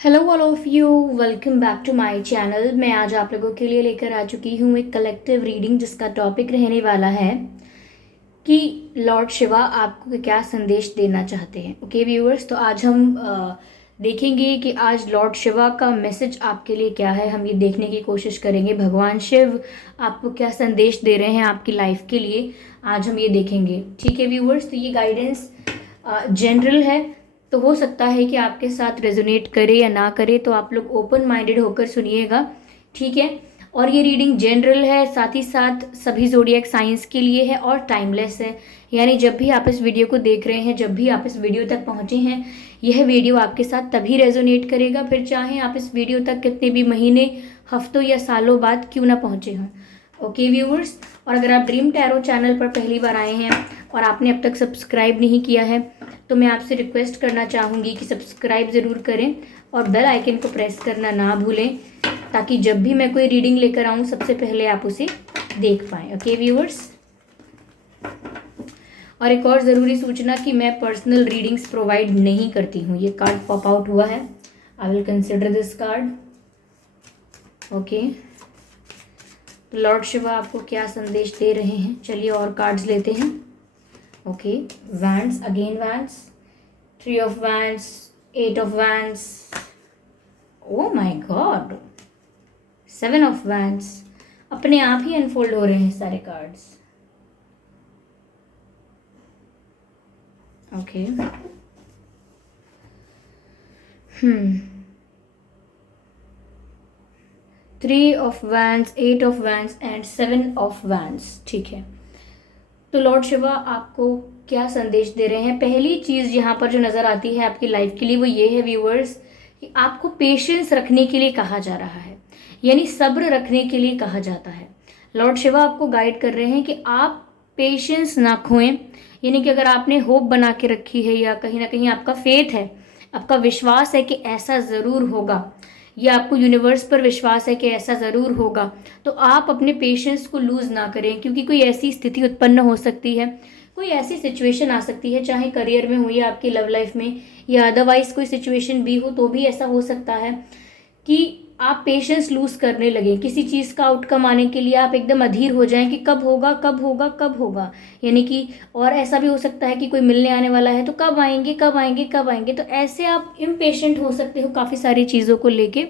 Hello all of you, welcome back to my channel. मैं आज आप लोगों के लिए लेकर आ चुकी हूँ एक कलेक्टिव रीडिंग जिसका टॉपिक रहने वाला है कि लॉर्ड शिवा आपको क्या संदेश देना चाहते हैं। ओके व्यूअर्स, तो आज हम देखेंगे कि आज लॉर्ड शिवा का मैसेज आपके लिए क्या है। हम ये देखने की कोशिश करेंगे भगवान शिव आपको क्या संदेश दे रहे हैं आपकी लाइफ के लिए। आज हम ये देखेंगे, ठीक है व्यूअर्स। तो ये गाइडेंस जनरल है, तो हो सकता है कि आपके साथ रेजोनेट करे या ना करे, तो आप लोग ओपन माइंडेड होकर सुनिएगा, ठीक है। और ये रीडिंग जनरल है, साथ ही साथ सभी ज़ोडिएक साइंस के लिए है और टाइमलेस है। यानी जब भी आप इस वीडियो को देख रहे हैं, जब भी आप इस वीडियो तक पहुंचे हैं, यह वीडियो आपके साथ तभी रेजोनेट करेगा, फिर चाहे आप इस वीडियो तक कितने भी महीने, हफ्तों या सालों बाद क्यों ना पहुंचे हों। ओके व्यूअर्स, और अगर आप ड्रीम टैरो चैनल पर पहली बार आए हैं और आपने अब तक सब्सक्राइब नहीं किया है, तो मैं आपसे रिक्वेस्ट करना चाहूँगी कि सब्सक्राइब ज़रूर करें और बेल आइकन को प्रेस करना ना भूलें, ताकि जब भी मैं कोई रीडिंग लेकर आऊँ सबसे पहले आप उसे देख पाएँ। ओके व्यूअर्स, और एक और ज़रूरी सूचना कि मैं पर्सनल रीडिंग्स प्रोवाइड नहीं करती हूँ। ये कार्ड पॉप आउट हुआ है, I will consider this card. Okay, Lord Shiva आपको क्या संदेश दे रहे हैं, चलिए और कार्ड्स लेते हैं। Okay, wands, again wands, 3 of wands, 8 of wands, oh my God, 7 of wands. अपने आप ही अनफोल्ड हो रहे हैं सारे cards. Okay, 3 of wands, 8 of wands and 7 of wands, ठीक है। तो लॉर्ड शिवा आपको क्या संदेश दे रहे हैं। पहली चीज़ यहाँ पर जो नज़र आती है आपकी लाइफ के लिए वो ये है व्यूअर्स कि आपको पेशेंस रखने के लिए कहा जा रहा है, यानी सब्र रखने के लिए कहा जाता है। लॉर्ड शिवा आपको गाइड कर रहे हैं कि आप पेशेंस ना खोएं, यानी कि अगर आपने होप बना के रखी है या कहीं ना कहीं आपका फेथ है, आपका विश्वास है कि ऐसा ज़रूर होगा, या आपको यूनिवर्स पर विश्वास है कि ऐसा ज़रूर होगा, तो आप अपने पेशेंस को लूज़ ना करें, क्योंकि कोई ऐसी स्थिति उत्पन्न हो सकती है, कोई ऐसी सिचुएशन आ सकती है, चाहे करियर में हो या आपकी लव लाइफ में या अदरवाइज कोई सिचुएशन भी हो, तो भी ऐसा हो सकता है कि आप पेशेंस लूज करने लगे। किसी चीज़ का आउटकम आने के लिए आप एकदम अधीर हो जाएं कि कब होगा कब होगा कब होगा, यानी कि और ऐसा भी हो सकता है कि कोई मिलने आने वाला है तो कब आएंगे कब आएंगे कब आएंगे, तो ऐसे आप इम्पेशेंट हो सकते हो काफ़ी सारी चीज़ों को लेके।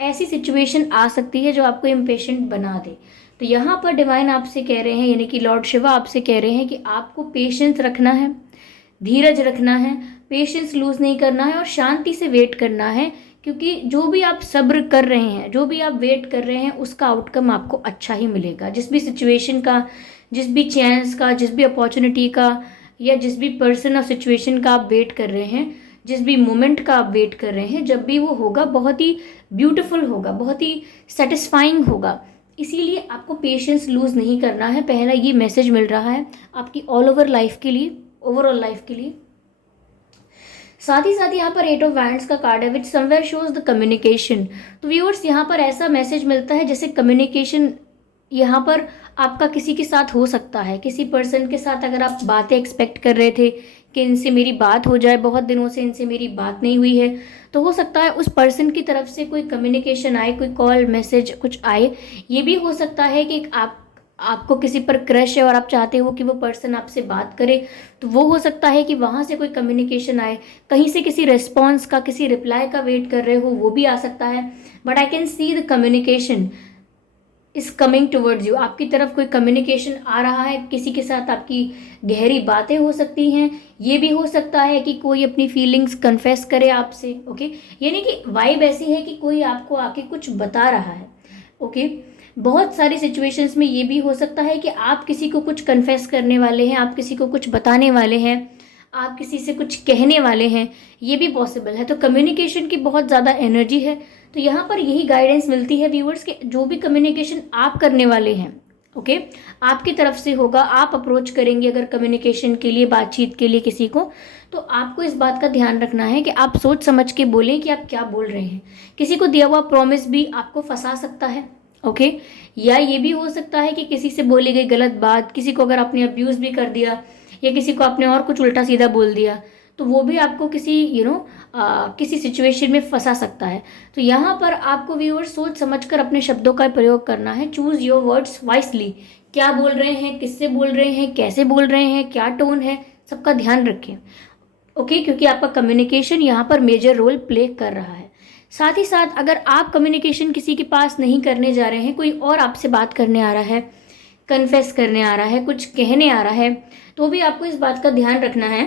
ऐसी सिचुएशन आ सकती है जो आपको इम्पेशेंट बना दे। तो यहाँ पर डिवाइन आपसे कह रहे हैं, यानी कि लॉर्ड शिवा आपसे कह रहे हैं कि आपको पेशेंस रखना है, धीरज रखना है, पेशेंस लूज नहीं करना है और शांति से वेट करना है, क्योंकि जो भी आप सब्र कर रहे हैं, जो भी आप वेट कर रहे हैं, उसका आउटकम आपको अच्छा ही मिलेगा। जिस भी सिचुएशन का, जिस भी चांस का, जिस भी अपॉर्चुनिटी का, या जिस भी पर्सन और सिचुएशन का आप वेट कर रहे हैं, जिस भी मोमेंट का आप वेट कर रहे हैं, जब भी वो होगा बहुत ही ब्यूटीफुल होगा, बहुत ही सेटिस्फाइंग होगा। इसीलिए आपको पेशेंस लूज नहीं करना है। पहला ये मैसेज मिल रहा है आपकी ऑल ओवर लाइफ के लिए, ओवरऑल लाइफ के लिए। साथ ही साथ यहाँ पर 8 ऑफ वैंड्स का कार्ड है विच समवेयर शोज द कम्युनिकेशन। तो व्यूअर्स, यहाँ पर ऐसा मैसेज मिलता है जैसे कम्युनिकेशन यहाँ पर आपका किसी के साथ हो सकता है, किसी पर्सन के साथ अगर आप बातें एक्सपेक्ट कर रहे थे कि इनसे मेरी बात हो जाए, बहुत दिनों से इनसे मेरी बात नहीं हुई है, तो हो सकता है उस पर्सन की तरफ से कोई कम्युनिकेशन आए, कोई कॉल मैसेज कुछ आए। ये भी हो सकता है कि आपको किसी पर क्रश है और आप चाहते हो कि वो पर्सन आपसे बात करे, तो वो हो सकता है कि वहाँ से कोई कम्युनिकेशन आए, कहीं से किसी रिस्पॉन्स का, किसी रिप्लाई का वेट कर रहे हो, वो भी आ सकता है। But I can see the communication is coming towards you. आपकी तरफ कोई कम्युनिकेशन आ रहा है, किसी के साथ आपकी गहरी बातें हो सकती हैं। ये भी हो सकता है कि कोई अपनी फीलिंग्स कन्फेस करे आपसे। ओके, यानी कि वाइब ऐसी है कि कोई आपको आके कुछ बता रहा है। ओके, बहुत सारी सिचुएशंस में ये भी हो सकता है कि आप किसी को कुछ कन्फेस करने वाले हैं, आप किसी को कुछ बताने वाले हैं, आप किसी से कुछ कहने वाले हैं, ये भी पॉसिबल है। तो कम्युनिकेशन की बहुत ज़्यादा एनर्जी है। तो यहाँ पर यही गाइडेंस मिलती है व्यूअर्स कि जो भी कम्युनिकेशन आप करने वाले हैं, ओके, आपकी तरफ से होगा, आप अप्रोच करेंगे अगर कम्युनिकेशन के लिए, बातचीत के लिए किसी को, तो आपको इस बात का ध्यान रखना है कि आप सोच समझ के बोलें कि आप क्या बोल रहे हैं। किसी को दिया हुआ प्रॉमिस भी आपको फंसा सकता है। ओके, या ये भी हो सकता है कि किसी से बोली गई गलत बात, किसी को अगर आपने अब्यूज़ भी कर दिया या किसी को आपने और कुछ उल्टा सीधा बोल दिया, तो वो भी आपको किसी किसी सिचुएशन में फंसा सकता है। तो यहाँ पर आपको व्यूअर्स सोच समझकर अपने शब्दों का प्रयोग करना है। Choose your words wisely. क्या बोल रहे हैं, किससे बोल रहे हैं, कैसे बोल रहे हैं, क्या टोन है, सबका ध्यान रखें। ओके, क्योंकि आपका कम्युनिकेशन यहाँ पर मेजर रोल प्ले कर रहा है। साथ ही साथ अगर आप कम्युनिकेशन किसी के पास नहीं करने जा रहे हैं, कोई और आपसे बात करने आ रहा है, कन्फेस करने आ रहा है, कुछ कहने आ रहा है, तो भी आपको इस बात का ध्यान रखना है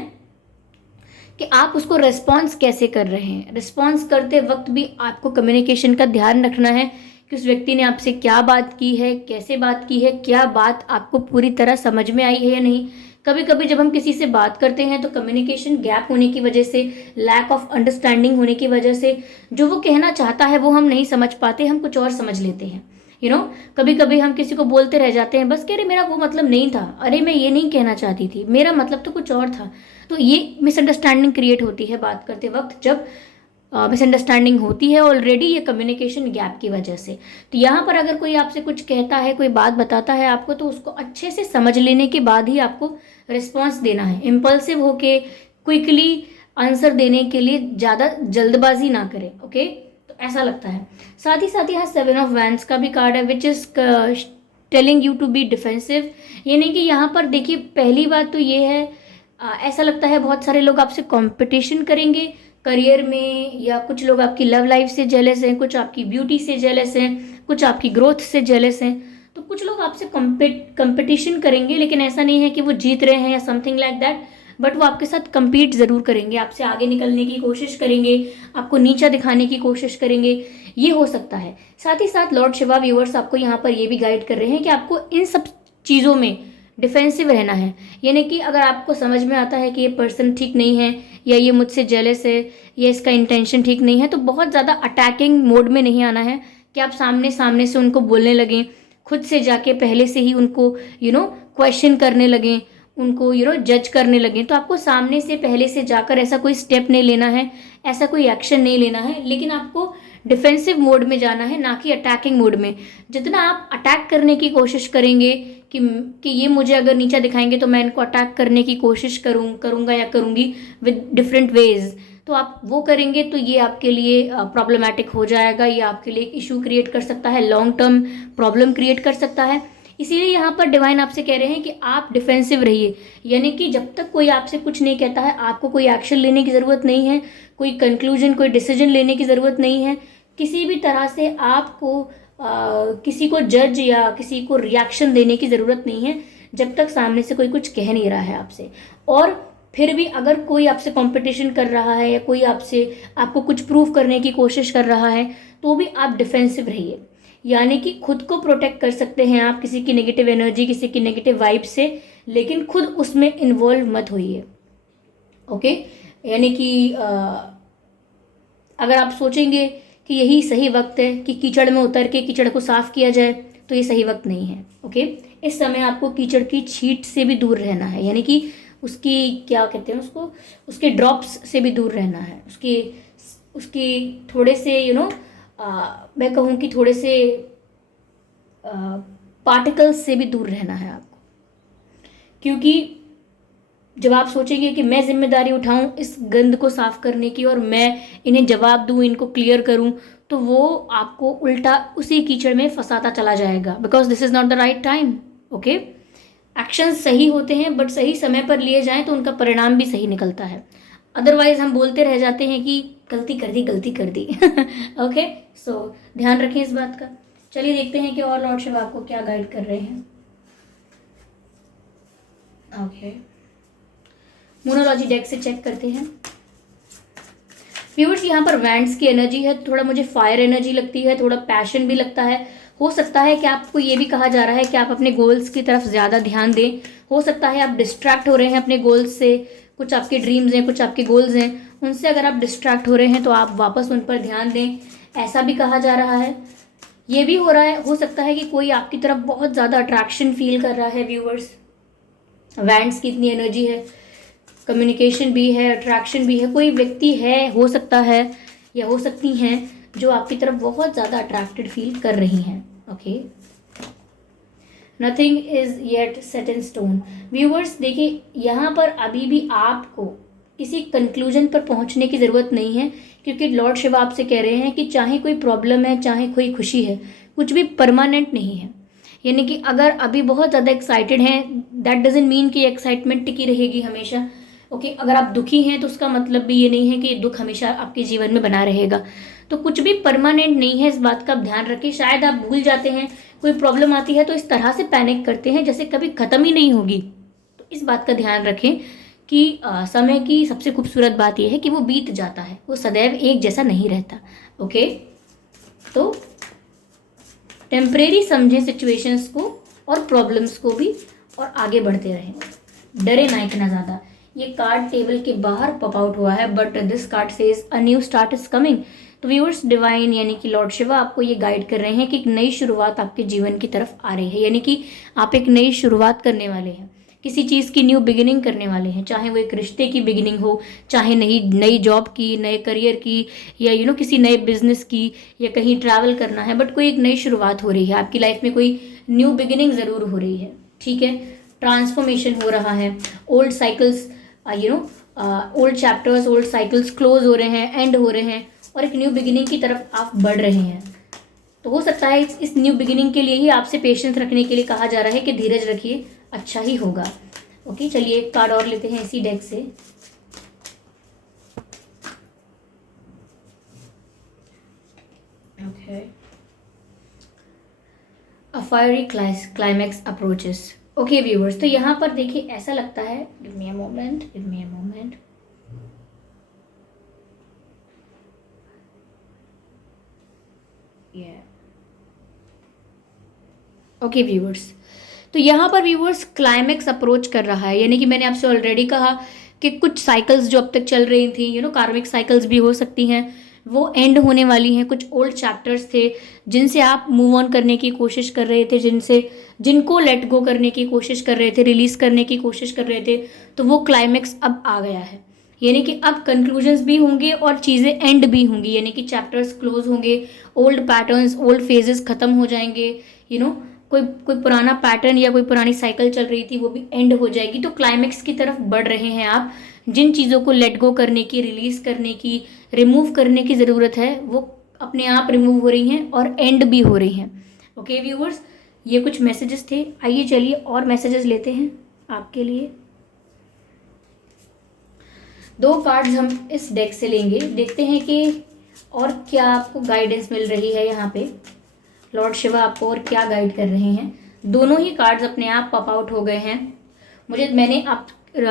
कि आप उसको रिस्पॉन्स कैसे कर रहे हैं। रिस्पॉन्स करते वक्त भी आपको कम्युनिकेशन का ध्यान रखना है कि उस व्यक्ति ने आपसे क्या बात की है, कैसे बात की है, क्या बात आपको पूरी तरह समझ में आई है या नहीं। कभी कभी जब हम किसी से बात करते हैं तो कम्युनिकेशन गैप होने की वजह से, लैक ऑफ अंडरस्टैंडिंग होने की वजह से जो वो कहना चाहता है वो हम नहीं समझ पाते, हम कुछ और समझ लेते हैं। कभी कभी हम किसी को बोलते रह जाते हैं, बस कह रहे मेरा वो मतलब नहीं था, अरे मैं ये नहीं कहना चाहती थी, मेरा मतलब तो कुछ और था। तो ये मिसअंडरस्टैंडिंग क्रिएट होती है बात करते वक्त, जब मिसअंडरस्टैंडिंग होती है ऑलरेडी ये कम्युनिकेशन गैप की वजह से। तो यहाँ पर अगर कोई आपसे कुछ कहता है, कोई बात बताता है आपको, तो उसको अच्छे से समझ लेने के बाद ही आपको रिस्पॉन्स देना है। इम्पल्सिव होके क्विकली आंसर देने के लिए ज़्यादा जल्दबाजी ना करें। ओके, तो ऐसा लगता है। साथ ही यहाँ 7 ऑफ वैंड्स का भी कार्ड है, which is telling you to be defensive. यानी कि यहाँ पर देखिए, पहली बात तो ये है, ऐसा लगता है बहुत सारे लोग आपसे कंपटीशन करेंगे करियर में, या कुछ लोग आपकी लव लाइफ से जेलस हैं, कुछ आपकी ब्यूटी से जेलस हैं, कुछ आपकी ग्रोथ से जेलस हैं। तो कुछ लोग आपसे कंपटीशन करेंगे, लेकिन ऐसा नहीं है कि वो जीत रहे हैं या समथिंग लाइक दैट, बट वो आपके साथ compete ज़रूर करेंगे, आपसे आगे निकलने की कोशिश करेंगे, आपको नीचा दिखाने की कोशिश करेंगे, ये हो सकता है। साथ ही साथ लॉर्ड शिवा व्यूअर्स आपको यहाँ पर ये भी गाइड कर रहे हैं कि आपको इन सब चीज़ों में डिफेंसिव रहना है। यानी कि अगर आपको समझ में आता है कि ये पर्सन ठीक नहीं है, या ये मुझसे जेलस है, या इसका इंटेंशन ठीक नहीं है, तो बहुत ज़्यादा अटैकिंग मोड में नहीं आना है कि आप सामने सामने से उनको बोलने लगें, खुद से जाके पहले से ही उनको क्वेश्चन करने लगें, उनको जज करने लगें। तो आपको सामने से पहले से जाकर ऐसा कोई स्टेप नहीं लेना है, ऐसा कोई एक्शन नहीं लेना है, लेकिन आपको डिफेंसिव मोड में जाना है, ना कि अटैकिंग मोड में। जितना आप अटैक करने की कोशिश करेंगे कि ये मुझे अगर नीचा दिखाएंगे तो मैं इनको अटैक करने की कोशिश करूँगा या करूँगी विद डिफरेंट वेज, तो आप वो करेंगे तो ये आपके लिए प्रॉब्लमेटिक हो जाएगा, ये आपके लिए एक इशू क्रिएट कर सकता है, लॉन्ग टर्म प्रॉब्लम क्रिएट कर सकता है। इसीलिए यहाँ पर डिवाइन आपसे कह रहे हैं कि आप डिफेंसिव रहिए। यानी कि जब तक कोई आपसे कुछ नहीं कहता है, आपको कोई एक्शन लेने की ज़रूरत नहीं है, कोई कंक्लूजन, कोई डिसीजन लेने की ज़रूरत नहीं है। किसी भी तरह से आपको किसी को जज या किसी को रिएक्शन देने की ज़रूरत नहीं है, जब तक सामने से कोई कुछ कह नहीं रहा है आपसे। और फिर भी अगर कोई आपसे कंपटीशन कर रहा है, या कोई आपको कुछ प्रूव करने की कोशिश कर रहा है, तो भी आप डिफेंसिव रहिए। यानी कि खुद को प्रोटेक्ट कर सकते हैं आप किसी की नेगेटिव एनर्जी, किसी की नेगेटिव वाइब से, लेकिन खुद उसमें इन्वॉल्व मत होइए। ओके, यानी कि अगर आप सोचेंगे कि यही सही वक्त है कि कीचड़ में उतर के कीचड़ को साफ किया जाए, तो ये सही वक्त नहीं है। ओके, इस समय आपको कीचड़ की छींट से भी दूर रहना है, यानी कि उसकी क्या कहते हैं उसको, उसके ड्रॉप्स से भी दूर रहना है, उसकी थोड़े से मैं कहूँ कि थोड़े से पार्टिकल्स से भी दूर रहना है आपको। क्योंकि जब आप सोचेंगे कि मैं जिम्मेदारी उठाऊं इस गंद को साफ करने की, और मैं इन्हें जवाब दूं, इनको क्लियर करूं, तो वो आपको उल्टा उसी कीचड़ में फंसाता चला जाएगा, because this is not the right time. Okay, action सही होते हैं, बट सही समय पर लिए जाएं तो उनका परिणाम भी सही निकलता है। अदरवाइज हम बोलते रह जाते हैं कि गलती कर दी, गलती कर दी। ओके, सो ध्यान रखें इस बात का। चलिए देखते हैं कि और लॉर्ड शिव आपको क्या गाइड कर रहे हैं। ओके, मोनोलॉजी डेक से चेक करते हैं। व्यूअर्स, यहाँ पर वैंड्स की एनर्जी है, थोड़ा मुझे फायर एनर्जी लगती है, थोड़ा पैशन भी लगता है। हो सकता है कि आपको ये भी कहा जा रहा है कि आप अपने गोल्स की तरफ ज़्यादा ध्यान दें। हो सकता है आप डिस्ट्रैक्ट हो रहे हैं अपने गोल्स से, कुछ आपके ड्रीम्स हैं, कुछ आपके गोल्स हैं, उनसे अगर आप डिस्ट्रैक्ट हो रहे हैं तो आप वापस उन पर ध्यान दें, ऐसा भी कहा जा रहा है। ये भी हो सकता है कि कोई आपकी तरफ बहुत ज़्यादा अट्रैक्शन फील कर रहा है। व्यूअर्स, वैंड्स की इतनी एनर्जी है, कम्युनिकेशन भी है, अट्रैक्शन भी है। कोई व्यक्ति है, हो सकता है या हो सकती हैं जो आपकी तरफ बहुत ज़्यादा अट्रैक्टेड फील कर रही हैं। Okay, nothing is yet set in stone. Viewers देखिए, यहाँ पर अभी भी आपको किसी कंक्लूजन पर पहुंचने की ज़रूरत नहीं है, क्योंकि लॉर्ड शिवा आपसे कह रहे हैं कि चाहे कोई प्रॉब्लम है, चाहे कोई खुशी है, कुछ भी परमानेंट नहीं है। यानी कि अगर अभी बहुत ज़्यादा एक्साइटेड हैं, दैट डजेंट मीन कि एक्साइटमेंट टिकी रहेगी हमेशा। ओके, अगर आप दुखी हैं तो उसका मतलब भी ये नहीं है कि दुख हमेशा आपके जीवन में बना रहेगा। तो कुछ भी परमानेंट नहीं है, इस बात का आप ध्यान रखें। शायद आप भूल जाते हैं, कोई प्रॉब्लम आती है तो इस तरह से पैनिक करते हैं जैसे कभी ख़त्म ही नहीं होगी। तो इस बात का ध्यान रखें कि समय की सबसे खूबसूरत बात यह है कि वो बीत जाता है, वो सदैव एक जैसा नहीं रहता। ओके, तो टेम्परेरी समझें सिचुएशंस को और प्रॉब्लम्स को भी, और आगे बढ़ते रहें। डरे ना इतना ज़्यादा। ये कार्ड टेबल के बाहर पॉप आउट हुआ है, but this card says a new start is coming. तो व्यूअर्स, डिवाइन यानी कि लॉर्ड शिवा आपको ये गाइड कर रहे हैं कि एक नई शुरुआत आपके जीवन की तरफ आ रही है, यानी कि आप एक नई शुरुआत करने वाले हैं, किसी चीज़ की न्यू बिगिनिंग करने वाले हैं। चाहे वो एक रिश्ते की बिगिनिंग हो, चाहे नई जॉब की, नए करियर की, या किसी नए बिजनेस की, या कहीं ट्रैवल करना है, बट कोई एक नई शुरुआत हो रही है आपकी लाइफ में, कोई न्यू बिगिनिंग ज़रूर हो रही है। ठीक है, ट्रांसफॉर्मेशन हो रहा है, old cycles old chapters, old cycles close हो रहे हैं, एंड हो रहे हैं, और एक न्यू बिगिनिंग की तरफ आप बढ़ रहे हैं। तो हो सकता है इस न्यू बिगिनिंग के लिए ही आपसे पेशेंस रखने के लिए कहा जा रहा है कि धीरज रखिए, अच्छा ही होगा। ओके, चलिए एक कार्ड और लेते हैं इसी डेक से। Okay, a fiery climax approaches. Okay viewers, तो यहाँ पर देखिए ऐसा लगता है, give me a moment, give me a moment. Okay viewers, तो यहाँ पर व्यूअर्स क्लाइमैक्स अप्रोच कर रहा है, यानी कि मैंने आपसे ऑलरेडी कहा कि कुछ साइकिल्स जो अब तक चल रही थी, कार्मिक साइकिल्स भी हो सकती हैं, वो एंड होने वाली हैं। कुछ ओल्ड चैप्टर्स थे जिनसे आप मूव ऑन करने की कोशिश कर रहे थे, जिनको लेट गो करने की कोशिश कर रहे थे, रिलीज करने की कोशिश कर रहे थे, तो वो क्लाइमैक्स अब आ गया है। यानी कि अब कंक्लूजन्स भी होंगे और चीज़ें एंड भी होंगी, यानी कि चैप्टर्स क्लोज होंगे, ओल्ड पैटर्न्स, ओल्ड फेजेस खत्म हो जाएंगे। कोई कोई पुराना पैटर्न या कोई पुरानी साइकिल चल रही थी वो भी एंड हो जाएगी। तो क्लाइमैक्स की तरफ बढ़ रहे हैं आप। जिन चीज़ों को लेट गो करने की, रिलीज करने की, रिमूव करने की ज़रूरत है, वो अपने आप रिमूव हो रही हैं और एंड भी हो रही हैं। ओके व्यूअर्स, ये कुछ मैसेजेस थे। आइए चलिए और मैसेजेस लेते हैं आपके लिए। 2 कार्ड्स हम इस डेक से लेंगे, देखते हैं कि और क्या आपको गाइडेंस मिल रही है। यहाँ पे लॉर्ड शिवा आपको और क्या गाइड कर रहे हैं। दोनों ही कार्ड्स अपने आप पॉप आउट हो गए हैं। मैंने आप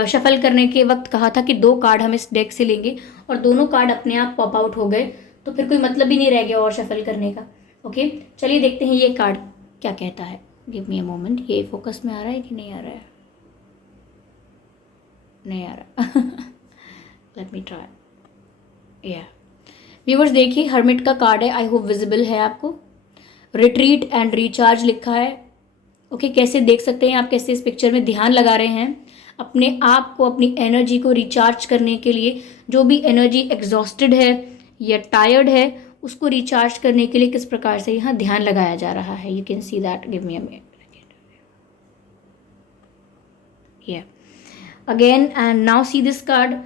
शफल करने के वक्त कहा था कि 2 कार्ड हम इस डेक से लेंगे, और दोनों कार्ड अपने आप पॉप आउट हो गए, तो फिर कोई मतलब ही नहीं रह गया और शफल करने का। ओके, चलिए देखते हैं ये कार्ड क्या कहता है। Give me a moment. ये फोकस में आ रहा है कि नहीं आ रहा है? नहीं आ रहा। Let me try. या व्यूअर्स, देखिए हर्मिट का कार्ड है, आई होप विजिबल है आपको। रिट्रीट एंड रिचार्ज लिखा है। ओके, कैसे देख सकते हैं आप, कैसे इस पिक्चर में ध्यान लगा रहे हैं अपने आप को, अपनी एनर्जी को रिचार्ज करने के लिए। जो भी एनर्जी एग्जॉस्टेड है या टायर्ड है, उसको रिचार्ज करने के लिए किस प्रकार से यहाँ ध्यान लगाया जा रहा है। You can see that. Give me a minute. या again, and now see this card,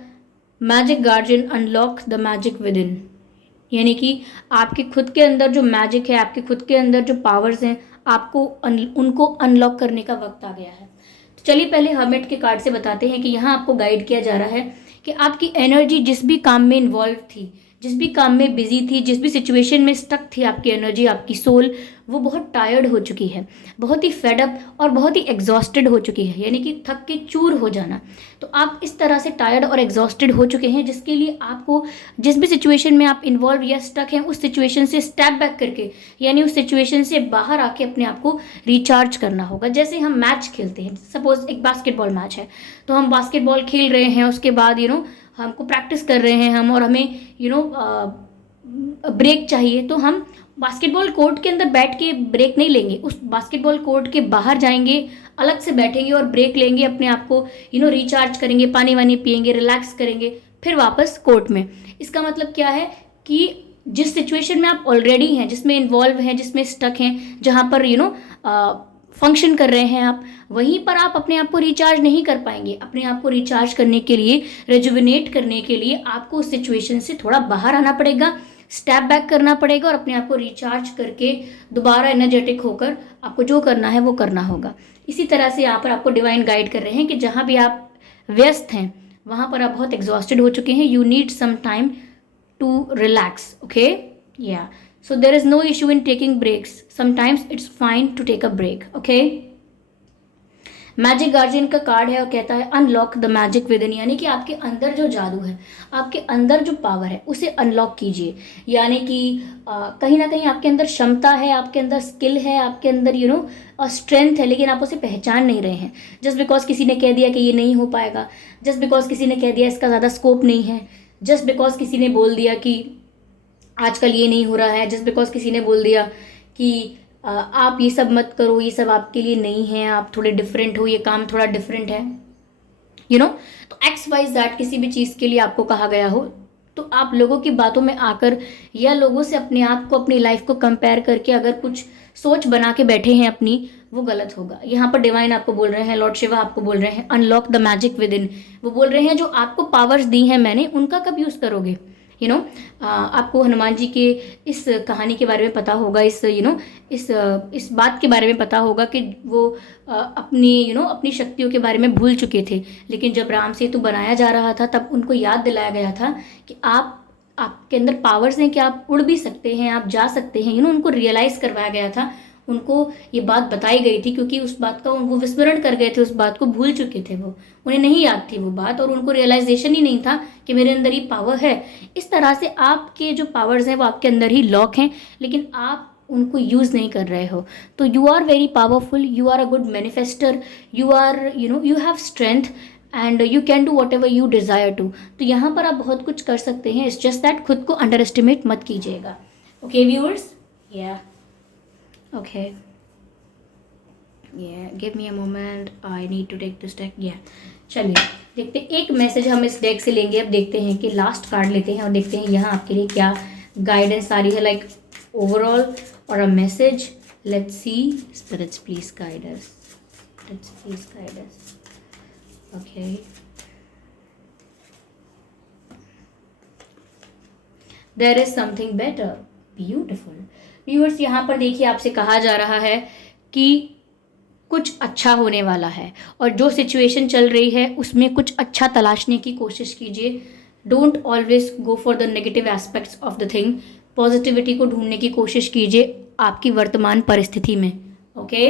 magic guardian unlock the magic within. यानी कि आपके खुद के अंदर जो मैजिक है, आपके खुद के अंदर जो पावर्स हैं, आपको उनको अनलॉक करने का वक्त आ गया है। तो चलिए पहले हर्मिट के कार्ड से बताते हैं कि यहाँ आपको गाइड किया जा रहा है कि आपकी एनर्जी जिस भी काम में इन्वॉल्व थी, जिस भी काम में बिजी थी, जिस भी सिचुएशन में स्टक थी आपकी एनर्जी, आपकी सोल, वो बहुत टायर्ड हो चुकी है, बहुत ही फेडअप और बहुत ही एग्जॉस्टेड हो चुकी है, यानी कि थक के चूर हो जाना। तो आप इस तरह से टायर्ड और एग्जॉस्टेड हो चुके हैं, जिसके लिए आपको जिस भी सिचुएशन में आप इन्वॉल्व या स्टक हैं, उस सिचुएशन से स्टेप बैक करके, यानी उस सिचुएशन से बाहर आके अपने आप को रिचार्ज करना होगा। जैसे हम मैच खेलते हैं, सपोज एक बास्केटबॉल मैच है, तो हम बास्केटबॉल खेल रहे हैं, उसके बाद हमको प्रैक्टिस कर रहे हैं हम, और हमें ब्रेक चाहिए, तो हम बास्केटबॉल कोर्ट के अंदर बैठ के ब्रेक नहीं लेंगे, उस बास्केटबॉल कोर्ट के बाहर जाएंगे, अलग से बैठेंगे और ब्रेक लेंगे, अपने आप को रिचार्ज करेंगे, पानी वानी पियेंगे, रिलैक्स करेंगे, फिर वापस कोर्ट में। इसका मतलब क्या है कि जिस सिचुएशन में आप ऑलरेडी हैं, जिसमें इन्वॉल्व हैं, जिसमें स्टक हैं, जहाँ पर फंक्शन कर रहे हैं आप, वहीं पर आप अपने आप को रिचार्ज नहीं कर पाएंगे। अपने आप को रिचार्ज करने के लिए, रेजुविनेट करने के लिए आपको उस सिचुएशन से थोड़ा बाहर आना पड़ेगा, स्टेप बैक करना पड़ेगा और अपने आप को रिचार्ज करके दोबारा एनर्जेटिक होकर आपको जो करना है वो करना होगा। इसी तरह से यहाँ पर आपको डिवाइन गाइड कर रहे हैं कि जहाँ भी आप व्यस्त हैं वहाँ पर आप बहुत एग्जॉस्टेड हो चुके हैं, you need some time to relax, okay. या so there is no issue in taking breaks, sometimes it's fine to take a break, okay। Magic guardian का कार्ड है और कहता है unlock the magic within, यानी कि आपके अंदर जो जादू है, आपके अंदर जो पावर है उसे अनलॉक कीजिए। यानी कि कहीं ना कहीं आपके अंदर क्षमता है, आपके अंदर स्किल है, आपके अंदर स्ट्रेंथ है, लेकिन आप उसे पहचान नहीं रहे हैं। जस्ट बिकॉज किसी ने कह दिया कि ये नहीं हो पाएगा, जस्ट बिकॉज किसी ने कह दिया इसका ज़्यादा स्कोप नहीं है, जस्ट बिकॉज किसी ने बोल दिया कि आजकल ये नहीं हो रहा है, जस्ट बिकॉज किसी ने बोल दिया कि आप ये सब मत करो, ये सब आपके लिए नहीं है, आप थोड़े डिफरेंट हो, ये काम थोड़ा डिफरेंट है, तो एक्स वाई ज़ेड किसी भी चीज़ के लिए आपको कहा गया हो, तो आप लोगों की बातों में आकर या लोगों से अपने आप को, अपनी लाइफ को कंपेयर करके अगर कुछ सोच बना के बैठे हैं अपनी, वो गलत होगा। यहाँ पर डिवाइन आपको बोल रहे हैं, लॉर्ड शिवा आपको बोल रहे हैं unlock the magic with in. वो बोल रहे हैं जो आपको पावर्स दी हैं मैंने, उनका कब यूज़ करोगे। आपको हनुमान जी के इस कहानी के बारे में पता होगा, इस बात के बारे में पता होगा कि वो अपनी शक्तियों के बारे में भूल चुके थे, लेकिन जब राम सेतु बनाया जा रहा था तब उनको याद दिलाया गया था कि आपके अंदर पावर्स हैं, कि आप उड़ भी सकते हैं, आप जा सकते हैं, उनको रियलाइज़ करवाया गया था, उनको ये बात बताई गई थी, क्योंकि उस बात का वो विस्मरण कर गए थे, उस बात को भूल चुके थे, वो उन्हें नहीं याद थी वो बात, और उनको रियलाइजेशन ही नहीं था कि मेरे अंदर ये पावर है। इस तरह से आपके जो पावर्स हैं वो आपके अंदर ही लॉक हैं, लेकिन आप उनको यूज़ नहीं कर रहे हो। तो you are very powerful, you are a good manifester, you are you have strength and you can do whatever you desire to. तो यहाँ पर आप बहुत कुछ कर सकते हैं, इट्स जस्ट दैट खुद को अंडर एस्टिमेट मत कीजिएगा। ओके व्यूअर्स, या okay, yeah, give me a moment, I need to take this deck, yeah। चलिए देखते हैं, एक मैसेज हम इस डेक से लेंगे। अब देखते हैं कि लास्ट कार्ड लेते हैं और देखते हैं यहाँ आपके लिए क्या गाइडेंस आ रही है, लाइक ओवरऑल और a message. Let's see, spirits please guide us, let's please guide us, okay. There is something better, beautiful. Viewers, यहाँ पर देखिए आपसे कहा जा रहा है कि कुछ अच्छा होने वाला है, और जो सिचुएशन चल रही है उसमें कुछ अच्छा तलाशने की कोशिश कीजिए। Don't always go for the negative aspects of the thing, positivity को ढूंढने की कोशिश कीजिए आपकी वर्तमान परिस्थिति में, ओके।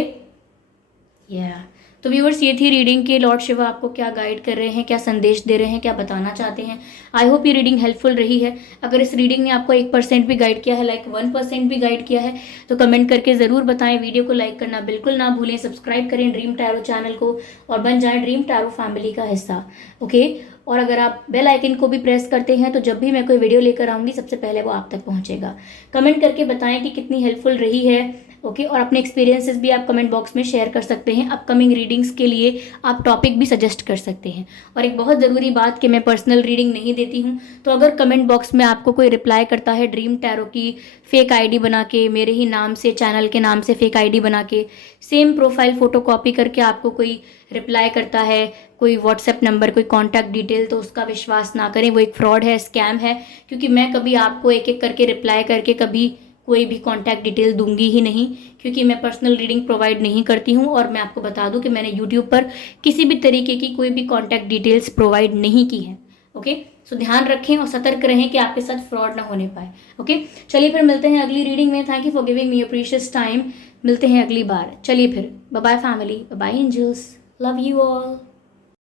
या तो व्यूअर्स, ये थी रीडिंग के लॉर्ड शिवा आपको क्या गाइड कर रहे हैं, क्या संदेश दे रहे हैं, क्या बताना चाहते हैं। आई होप ये रीडिंग हेल्पफुल रही है। अगर इस रीडिंग ने आपको 1% भी गाइड किया है, लाइक 1% भी गाइड किया है, तो कमेंट करके ज़रूर बताएं। वीडियो को लाइक करना बिल्कुल ना भूलें, सब्सक्राइब करें ड्रीम टैरो चैनल को और बन जाएं ड्रीम टैरो फैमिली का हिस्सा, ओके। और अगर आप बेल आइकन को भी प्रेस करते हैं तो जब भी मैं कोई वीडियो लेकर आऊँगी सबसे पहले वो आप तक पहुँचेगा। कमेंट करके बताएं कि कितनी हेल्पफुल रही है, ओके। और अपने एक्सपीरियंसेस भी आप कमेंट बॉक्स में शेयर कर सकते हैं। अपकमिंग रीडिंग्स के लिए आप टॉपिक भी सजेस्ट कर सकते हैं। और एक बहुत ज़रूरी बात कि मैं पर्सनल रीडिंग नहीं देती हूँ, तो अगर कमेंट बॉक्स में आपको कोई रिप्लाई करता है ड्रीम टैरो की फेक आईडी बना के, मेरे ही नाम से, चैनल के नाम से फेक आईडी बना के, सेम प्रोफाइल फ़ोटो कॉपी करके आपको कोई रिप्लाई करता है, कोई व्हाट्सएप नंबर, कोई कॉन्टैक्ट डिटेल, तो उसका विश्वास ना करें, वो एक फ्रॉड है, स्कैम है। क्योंकि मैं कभी आपको एक एक करके रिप्लाई करके कभी कोई भी कॉन्टैक्ट डिटेल दूंगी ही नहीं, क्योंकि मैं पर्सनल रीडिंग प्रोवाइड नहीं करती हूँ। और मैं आपको बता दूं कि मैंने यूट्यूब पर किसी भी तरीके की कोई भी कॉन्टैक्ट डिटेल्स प्रोवाइड नहीं की हैं, ओके। सो ध्यान रखें और सतर्क रहें कि आपके साथ फ्रॉड ना होने पाए, ओके। चलिए फिर मिलते हैं अगली रीडिंग में। Thank you for giving me your precious time. मिलते हैं अगली बार। चलिए फिर, bye bye family, bye bye angels, love you all.